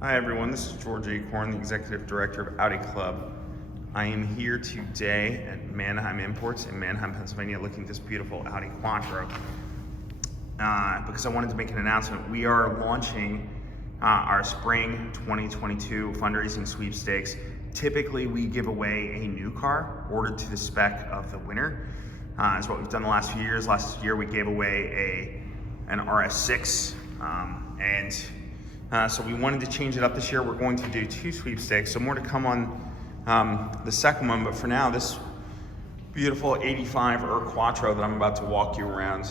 Hi everyone, this is George Acorn, the Executive Director of Audi Club. I am here today at Mannheim Imports in Mannheim, Pennsylvania, looking at this beautiful Audi Quattro because I wanted to make an announcement. We are launching our Spring 2022 fundraising sweepstakes. Typically, we give away a new car ordered to the spec of the winner. That's what we've done the last few years. Last year, we gave away an RS6 so we wanted to change it up this year. We're going to do 2 sweepstakes, so more to come on the second one. But for now, this beautiful 85 Quattro that I'm about to walk you around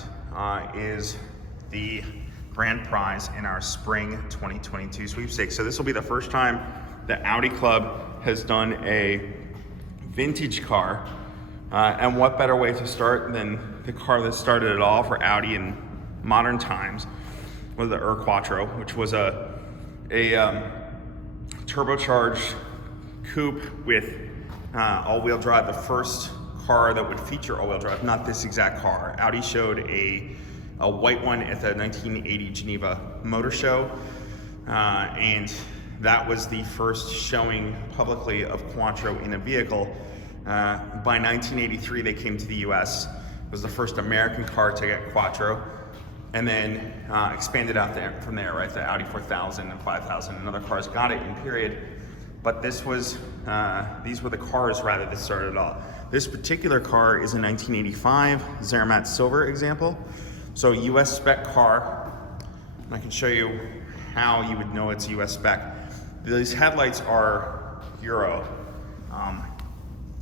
is the grand prize in our Spring 2022 sweepstakes. So this will be the first time the Audi Club has done a vintage car. And what better way to start than the car that started it all for Audi in modern times, was the Quattro, which was a turbocharged coupe with all-wheel drive. The first car that would feature all-wheel drive, not this exact car. Audi showed a white one at the 1980 Geneva Motor Show, and that was the first showing publicly of Quattro in a vehicle. By 1983, they came to the US. It was the first American car to get Quattro, and then expanded out there from there, right? The Audi 4000 and 5000 and other cars got it in period. But this was, these were the cars rather that started it all. This particular car is a 1985 Zermatt Silver example. So US spec car, and I can show you how you would know it's US spec. These headlights are Euro,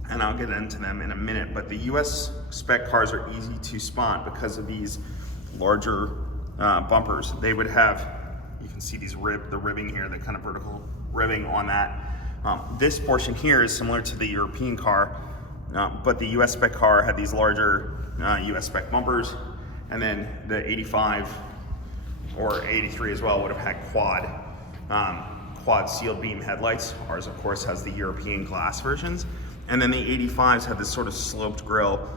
and I'll get into them in a minute, but the US spec cars are easy to spot because of these larger bumpers. They would have, you can see these the ribbing here, the kind of vertical ribbing on that. This portion here is similar to the European car, but the US spec car had these larger US spec bumpers, and then the 85 or 83 as well would have had quad sealed beam headlights. Ours of course has the European glass versions. And then the 85s had this sort of sloped grille.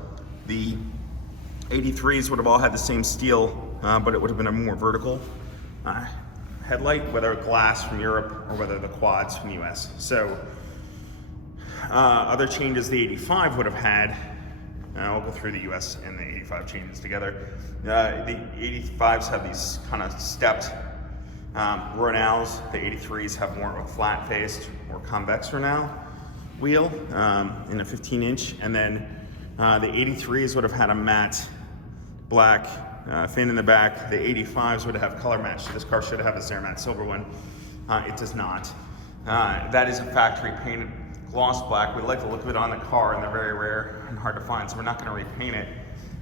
The 83s would have all had the same steel, but it would have been a more vertical headlight, whether glass from Europe or whether the quads from the US. So other changes the 85 would have had, we'll go through the US and the 85 changes together. The 85s have these kind of stepped Ronals. The 83s have more of a flat-faced or convex Ronal wheel in a 15-inch, and then the 83s would have had a matte black fin in the back. The 85s would have color match. So this car should have a Zermatt Silver one. It does not. That is a factory painted gloss black. We like the look of it on the car, and they're very rare and hard to find, so we're not going to repaint it.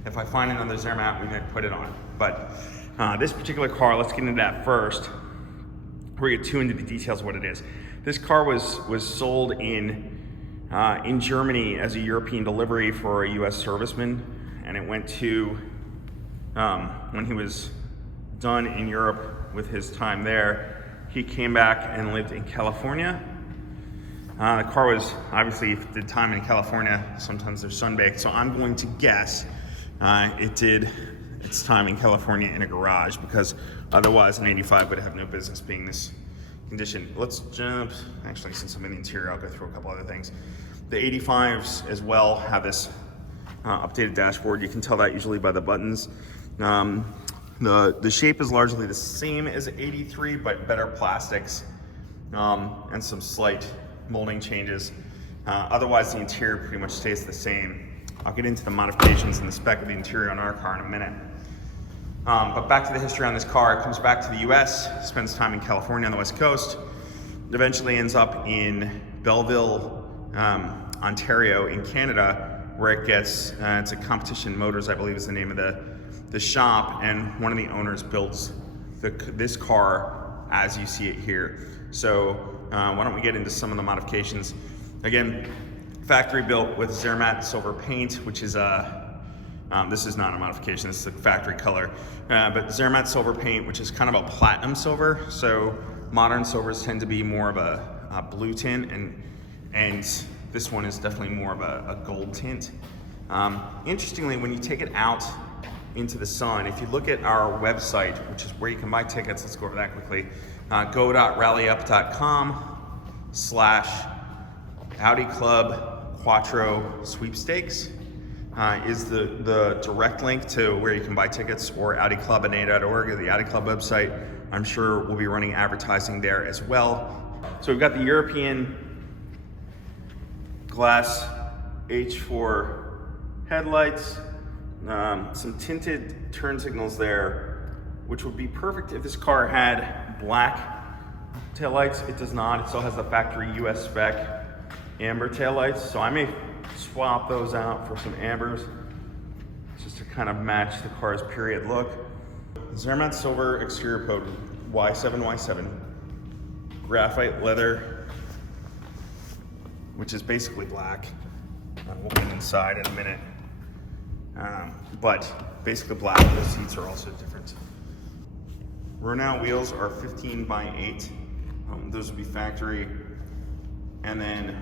If I find another Zermatt, we might put it on. But this particular car, let's get into that first. We're going to get too into the details of what it is. This car was sold in Germany as a European delivery for a US serviceman, and it went to, when he was done in Europe with his time there, he came back and lived in California. The car was, obviously, did time in California. Sometimes they're sun-baked, so I'm going to guess it did its time in California in a garage, because otherwise an 85 would have no business being this condition. Let's jump, actually, since I'm in the interior, I'll go through a couple other things. The 85s as well have this updated dashboard. You can tell that usually by the buttons. The shape is largely the same as 83, but better plastics and some slight molding changes. Otherwise, the interior pretty much stays the same. I'll get into the modifications and the spec of the interior on our car in a minute. But back to the history on this car. It comes back to the US, spends time in California on the West Coast, eventually ends up in Belleville, Ontario in Canada, where it gets, it's a Competition Motors, I believe is the name of the shop, and one of the owners builds this car as you see it here. So why don't we get into some of the modifications. Again, factory built with Zermatt Silver paint, which is this is not a modification, this is a factory color. But Zermatt Silver paint, which is kind of a platinum silver. So modern silvers tend to be more of a blue tint, and this one is definitely more of a gold tint. Interestingly, when you take it out into the sun, if you look at our website, which is where you can buy tickets, let's go over that quickly. go.rallyup.com/Audi Club Quattro Sweepstakes is the direct link to where you can buy tickets, or AudiClubNA.org or the Audi Club website. I'm sure we'll be running advertising there as well. So we've got the European glass H4 headlights, some tinted turn signals there, which would be perfect if this car had black taillights. It does not. It still has the factory US spec amber taillights, so I may swap those out for some ambers just to kind of match the car's period look. Zermatt silver exterior coat, Y7, graphite leather, which is basically black. We'll get inside in a minute, but basically black. The seats are also different. Renault wheels are 15x8. Those would be factory, and then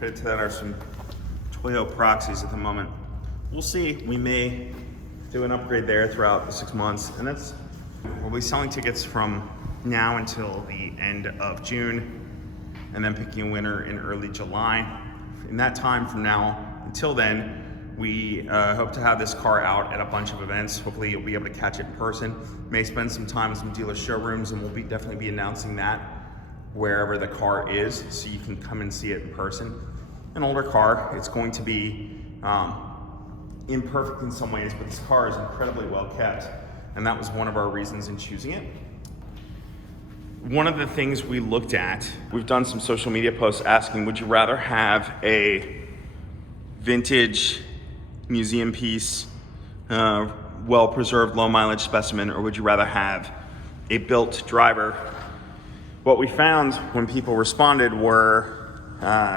fitted to that are some Toyo Proxies at the moment. We'll see. We may do an upgrade there throughout the 6 months, and we'll be selling tickets from now until the end of June, and then picking a winner in early July. In that time from now until then, we hope to have this car out at a bunch of events. Hopefully you'll be able to catch it in person. May spend some time in some dealer showrooms, and we'll definitely be announcing that wherever the car is, so you can come and see it in person. An older car, it's going to be imperfect in some ways, but this car is incredibly well kept, and that was one of our reasons in choosing it. One of the things we looked at, we've done some social media posts asking, would you rather have a vintage museum piece, well-preserved, low-mileage specimen, or would you rather have a built driver? What we found when people responded were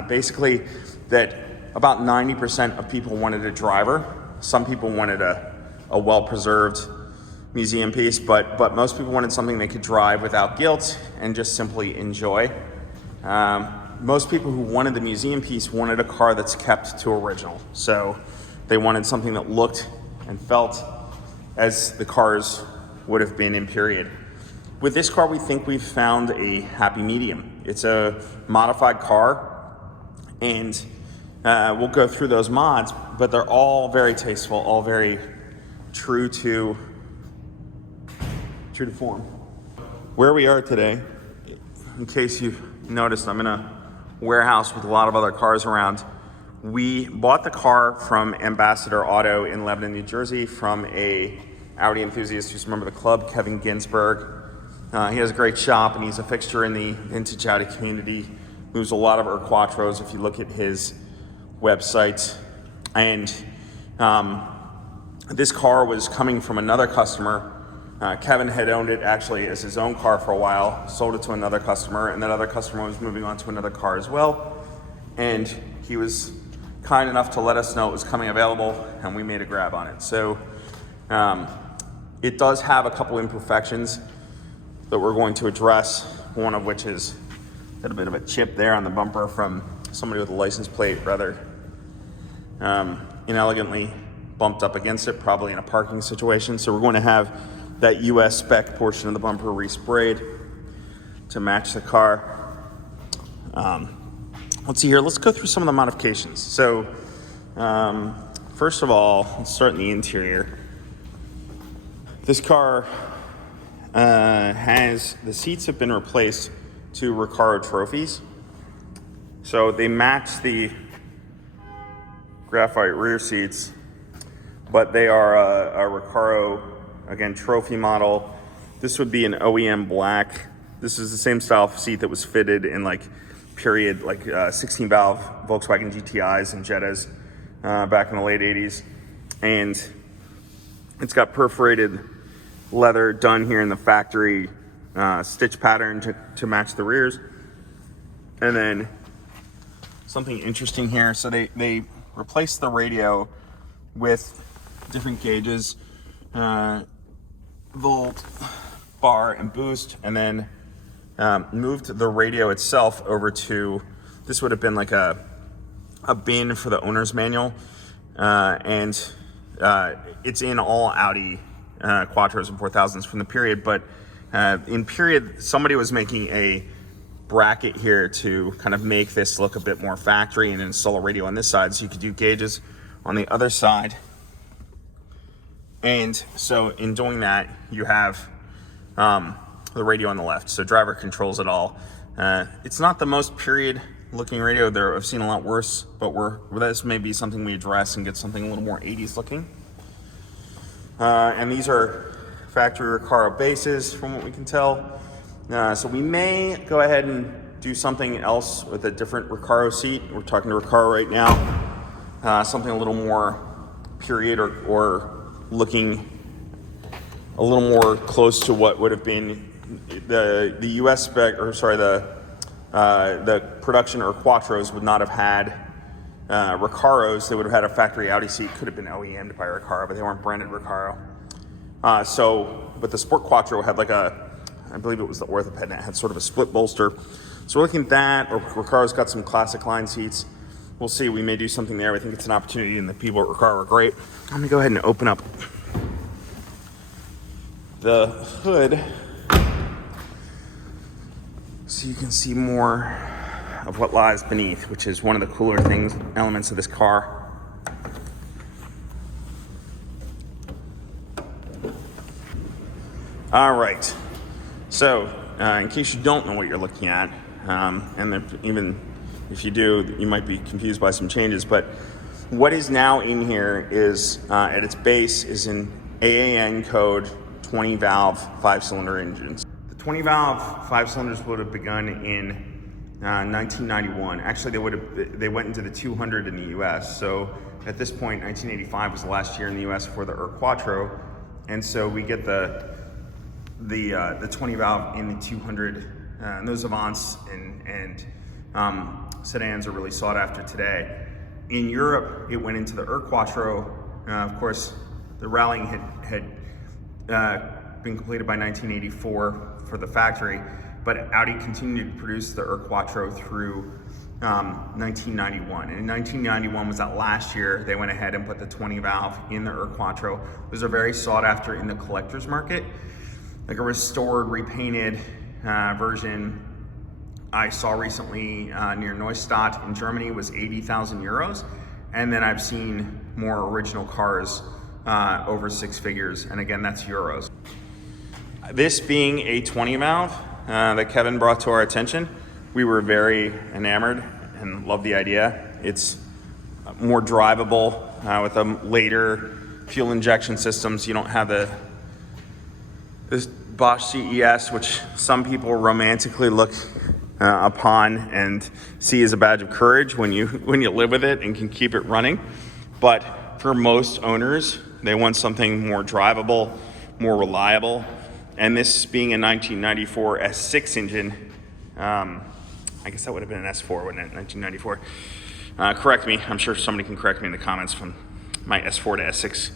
basically that about 90% of people wanted a driver. Some people wanted a well-preserved museum piece, but most people wanted something they could drive without guilt and just simply enjoy. Most people who wanted the museum piece wanted a car that's kept to original. So they wanted something that looked and felt as the cars would have been in period. With this car, we think we've found a happy medium. It's a modified car, and we'll go through those mods, but they're all very tasteful, all very true to form. Where we are today, in case you've noticed, I'm in a warehouse with a lot of other cars around. We bought the car from Ambassador Auto in Lebanon, New Jersey, from a Audi enthusiast who's a member of the club, Kevin Ginsberg. He has a great shop, and he's a fixture in the vintage Audi community. Moves a lot of our quattros if you look at his website. And this car was coming from another customer. Kevin had owned it actually as his own car for a while, sold it to another customer, and that other customer was moving on to another car as well. And he was kind enough to let us know it was coming available, and we made a grab on it. So it does have a couple imperfections that we're going to address, one of which is got a bit of a chip there on the bumper from somebody with a license plate rather inelegantly bumped up against it, probably in a parking situation. So we're going to have that US spec portion of the bumper resprayed to match the car. Let's see here, let's go through some of the modifications. So first of all, let's start in the interior. This car the seats have been replaced to Recaro trophies. So they match the graphite rear seats, but they are a Recaro, again, trophy model. This would be an OEM black. This is the same style of seat that was fitted in period 16 valve Volkswagen GTIs and Jettas back in the late 80s. And it's got perforated leather done here in the factory stitch pattern to match the rears. And then something interesting here, so they replaced the radio with different gauges, volt, bar, and boost, and then moved the radio itself over to, this would have been like a bin for the owner's manual, and it's in all Audi Quattros and 4000s from the period, but In period, somebody was making a bracket here to kind of make this look a bit more factory and install a radio on this side so you could do gauges on the other side. And so in doing that, you have the radio on the left. So driver controls it all. It's not the most period looking radio there. I've seen a lot worse, but this may be something we address and get something a little more 80s looking. And these are factory Recaro bases from what we can tell. So we may go ahead and do something else with a different Recaro seat. We're talking to Recaro right now. Something a little more period or looking a little more close to what would have been the US spec, or sorry, the production or quattros would not have had Recaros. They would have had a factory Audi seat. Could have been OEM'd by Recaro, but they weren't branded Recaro. But the Sport Quattro had like I believe it was the orthoped, and it had sort of a split bolster. So we're looking at that. Recaro's got some classic line seats. We'll see. We may do something there. I think it's an opportunity, and the people at Recaro are great. I'm gonna go ahead and open up the hood so you can see more of what lies beneath, which is one of the cooler elements of this car. All right, so in case you don't know what you're looking at, and even if you do, you might be confused by some changes, but what is now in here is, at its base, is an AAN code 20 valve 5-cylinder engines. The 20 valve 5 cylinders would have begun in 1991. Actually, they went into the 200 in the US. So at this point, 1985 was the last year in the US for the Quattro, and so we get the 20 valve in the 200. And those Avants and sedans are really sought after today. In Europe, it went into the Quattro. Of course, the rallying had been completed by 1984 for the factory, but Audi continued to produce the Quattro through 1991. And in 1991 was that last year they went ahead and put the 20 valve in the Quattro. Those are very sought after in the collector's market. Like a restored, repainted version I saw recently near Neustadt in Germany was 80,000 euros. And then I've seen more original cars over 6 figures. And again, that's euros. This being a 20 valve that Kevin brought to our attention, we were very enamored and loved the idea. It's more drivable with a later fuel injection systems. You don't have this Bosch CES, which some people romantically look upon and see as a badge of courage when you live with it and can keep it running. But for most owners, they want something more drivable, more reliable. And this being a 1994 S6 engine, I guess that would have been an S4, wouldn't it? 1994. Correct me. I'm sure somebody can correct me in the comments from my S4 to S6,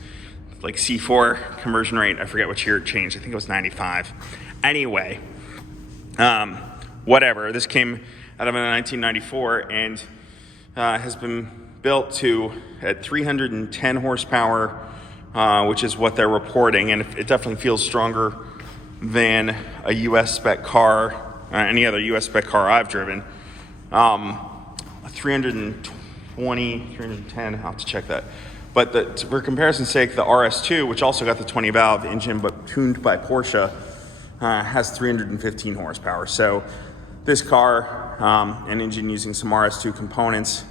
like C4 conversion rate. I forget which year it changed. I think it was 95. Anyway, whatever. This came out of a 1994 and has been built at 310 horsepower, which is what they're reporting. And it definitely feels stronger than a US spec car, any other US spec car I've driven. 320, 310, I'll have to check that. But for comparison's sake, the RS2, which also got the 20 valve engine but tuned by Porsche, has 315 horsepower. So this car, an engine using some RS2 components,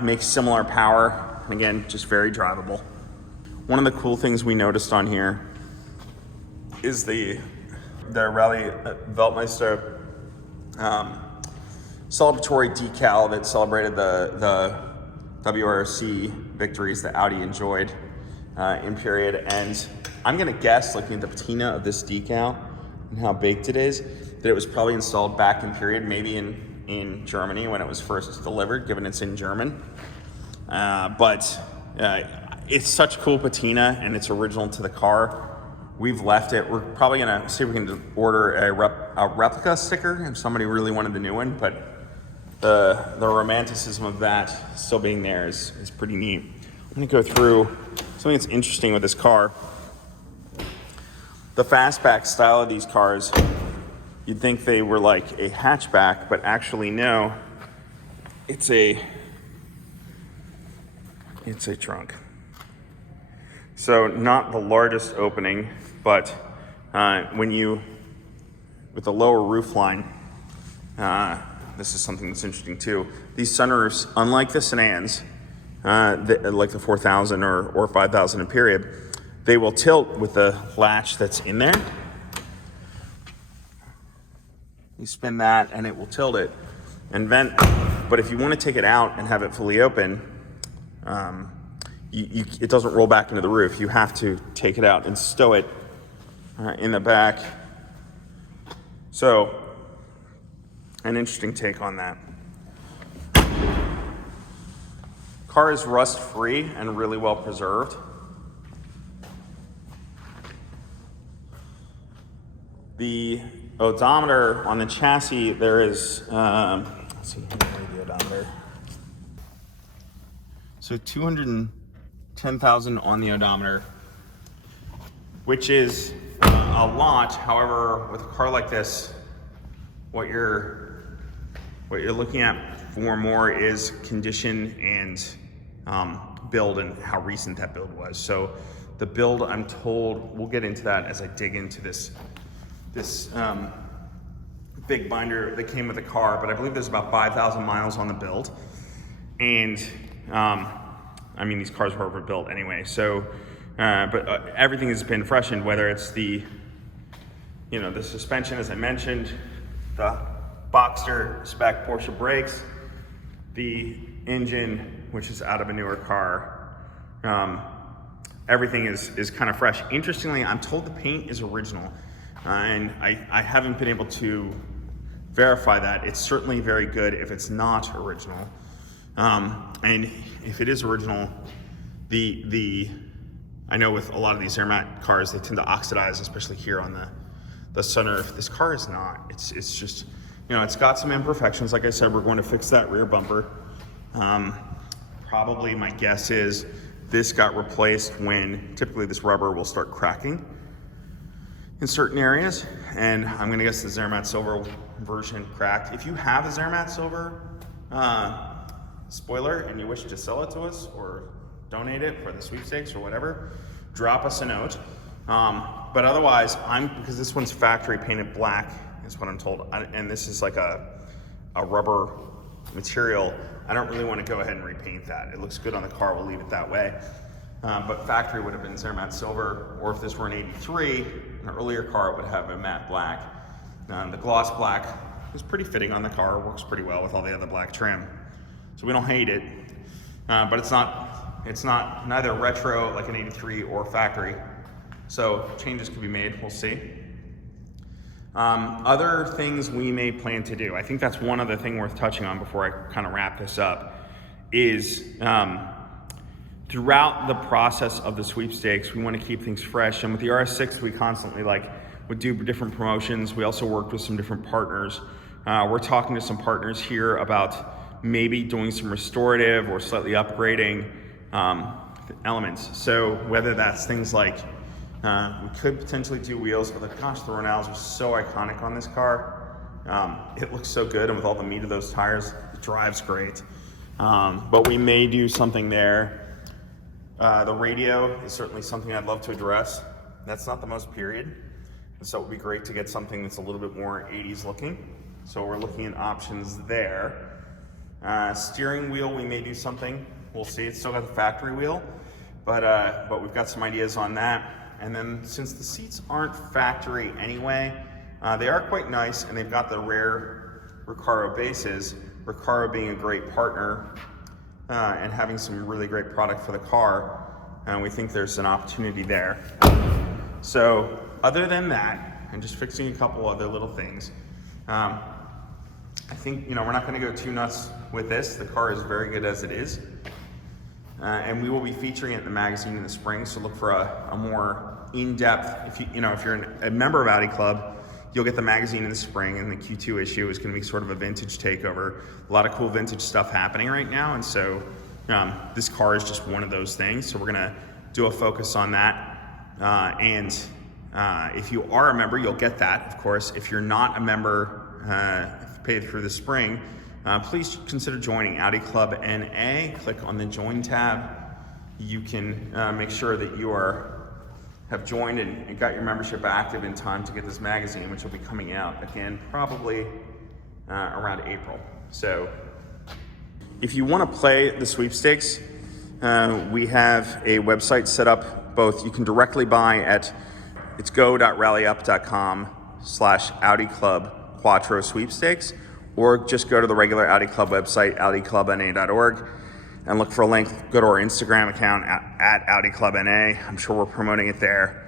makes similar power. And again, just very drivable. One of the cool things we noticed on here is the Rally Weltmeister celebratory decal that celebrated the WRC victories that Audi enjoyed in period. And I'm gonna guess, looking at the patina of this decal and how baked it is, that it was probably installed back in period, maybe in Germany when it was first delivered, given it's in German. But it's such cool patina and it's original to the car. We've left it. We're probably gonna see if we can order a replica sticker if somebody really wanted the new one, but the romanticism of that still being there is pretty neat. I'm gonna go through something that's interesting with this car. The fastback style of these cars, you'd think they were like a hatchback, but actually no, it's a trunk. So not the largest opening, but with the lower roof line, this is something that's interesting too. These sunroofs, unlike the sedans, like the 4000 or 5000 in period, they will tilt with the latch that's in there. You spin that and it will tilt it and vent. But if you want to take it out and have it fully open, it doesn't roll back into the roof. You have to take it out and stow it in the back. So, an interesting take on that. Car is rust-free and really well preserved. The odometer on the chassis, there is, let's see, the odometer. So 210,000 on the odometer, which is a lot. However, with a car like this, what you're looking at for more is condition and build and how recent that build was. So the build, I'm told, we'll get into that as I dig into this big binder that came with the car, but I believe there's about 5,000 miles on the build. And I mean, these cars were overbuilt anyway. So, but everything has been freshened, whether it's the suspension, as I mentioned, the Boxster spec Porsche brakes, the engine, which is out of a newer car. Everything is kind of fresh. Interestingly, I'm told the paint is original, and I haven't been able to verify that. It's certainly very good if it's not original. And if it is original, I know with a lot of these Zermatt cars, they tend to oxidize, especially here on the sunroof. This car is not. It's just, it's got some imperfections. Like I said, we're going to fix that rear bumper. Probably my guess is this got replaced when typically this rubber will start cracking in certain areas. And I'm gonna guess the Zermatt Silver version cracked. If you have a Zermatt Silver spoiler and you wish to sell it to us or donate it for the sweepstakes or whatever, drop us a note. But otherwise, because this one's factory painted black, is what I'm told, and this is like a rubber material, I don't really want to go ahead and repaint that. It looks good on the car, we'll leave it that way. But factory would have been Zermatt Silver, or if this were an 83, an earlier car, it would have a matte black. The gloss black is pretty fitting on the car, works pretty well with all the other black trim. So we don't hate it, but it's not neither retro like an 83 or factory. So changes could be made, we'll see. Other things we may plan to do, I think that's one other thing worth touching on before I kind of wrap this up, is throughout the process of the sweepstakes, we want to keep things fresh. And with the RS6, we constantly would do different promotions. We also worked with some different partners. We're talking to some partners here about maybe doing some restorative or slightly upgrading elements. So whether that's things like, we could potentially do wheels, but gosh, the Ronalds are so iconic on this car. It looks so good, and with all the meat of those tires, it drives great. But we may do something there. The radio is certainly something I'd love to address. That's not the most period, and so it would be great to get something that's a little bit more 80s looking. So we're looking at options there. Steering wheel, we may do something. We'll see. It's still got the factory wheel, but we've got some ideas on that. And then since the seats aren't factory anyway, they are quite nice, and they've got the rare Recaro bases, Recaro being a great partner and having some really great product for the car, and we think there's an opportunity there. So other than that, and just fixing a couple other little things, I think we're not going to go too nuts with this. The car is very good as it is. And we will be featuring it in the magazine in the spring, so look for a more in-depth, if you're a member of Audi Club, you'll get the magazine in the spring, and the Q2 issue is going to be sort of a vintage takeover. A lot of cool vintage stuff happening right now, and so this car is just one of those things, so we're going to do a focus on that and If you are a member, you'll get that, of course. If you're not a member, if you paid through the spring, please consider joining Audi Club NA. Click on the Join tab. You can make sure that you have joined and got your membership active in time to get this magazine, which will be coming out again probably around April. So if you want to play the sweepstakes, we have a website set up. Both you can directly buy at it's go.rallyup.com/Audi Club Quattro Sweepstakes, or just go to the regular Audi Club website, audiclubna.org, and look for a link. Go to our Instagram account at Audi Club NA. I'm sure we're promoting it there.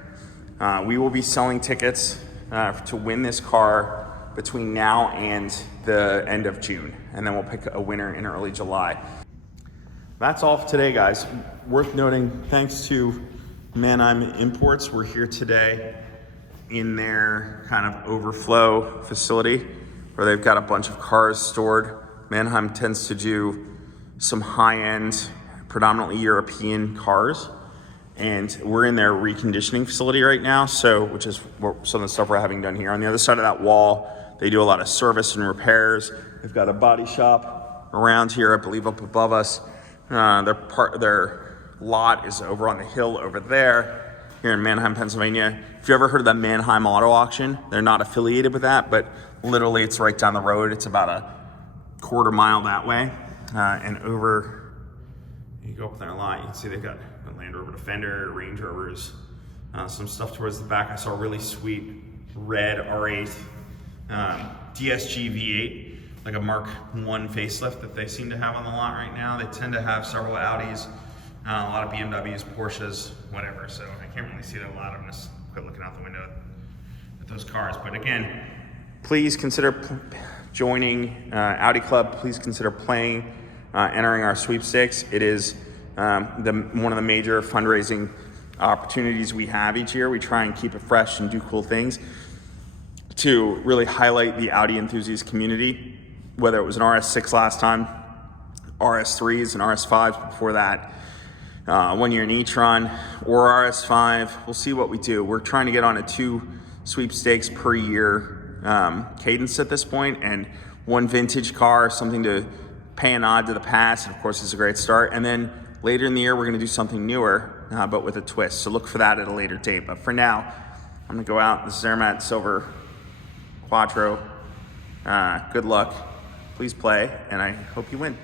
We will be selling tickets to win this car between now and the end of June, and then we'll pick a winner in early July. That's all for today, guys. Worth noting, thanks to Mannheim Imports, we're here today in their kind of overflow facility where they've got a bunch of cars stored. Mannheim tends to do some high-end, predominantly European cars, and we're in their reconditioning facility right now, which is some of the stuff we're having done here. On the other side of that wall, they do a lot of service and repairs. They've got a body shop around here, I believe up above us. Their lot is over on the hill over there, here in Mannheim, Pennsylvania. If you ever heard of the Mannheim Auto Auction, they're not affiliated with that, but literally it's right down the road. It's about a quarter mile that way. And over, you go up there a lot, you can see they've got a Land Rover Defender, Range Rovers, some stuff towards the back. I saw a really sweet red R8 DSG V8, like a Mark 1 facelift that they seem to have on the lot right now. They tend to have several Audis, a lot of BMWs, Porsches, whatever. So I can't really see that a lot. I'm just quit looking out the window at those cars. But again, please consider joining Audi Club. Please consider playing, entering our sweepstakes. It is one of the major fundraising opportunities we have each year. We try and keep it fresh and do cool things to really highlight the Audi enthusiast community, whether it was an RS6 last time, RS3s and RS5s before that, 1 year an e-tron, or RS5. We'll see what we do. We're trying to get on a 2 sweepstakes per year cadence at this point, and 1 vintage car, something to pay a nod to the past, and of course it's a great start. And then later in the year we're going to do something newer, but with a twist. So look for that at a later date. But for now, I'm going to go out. This is Zermatt Silver Quattro. Good luck. Please play, and I hope you win.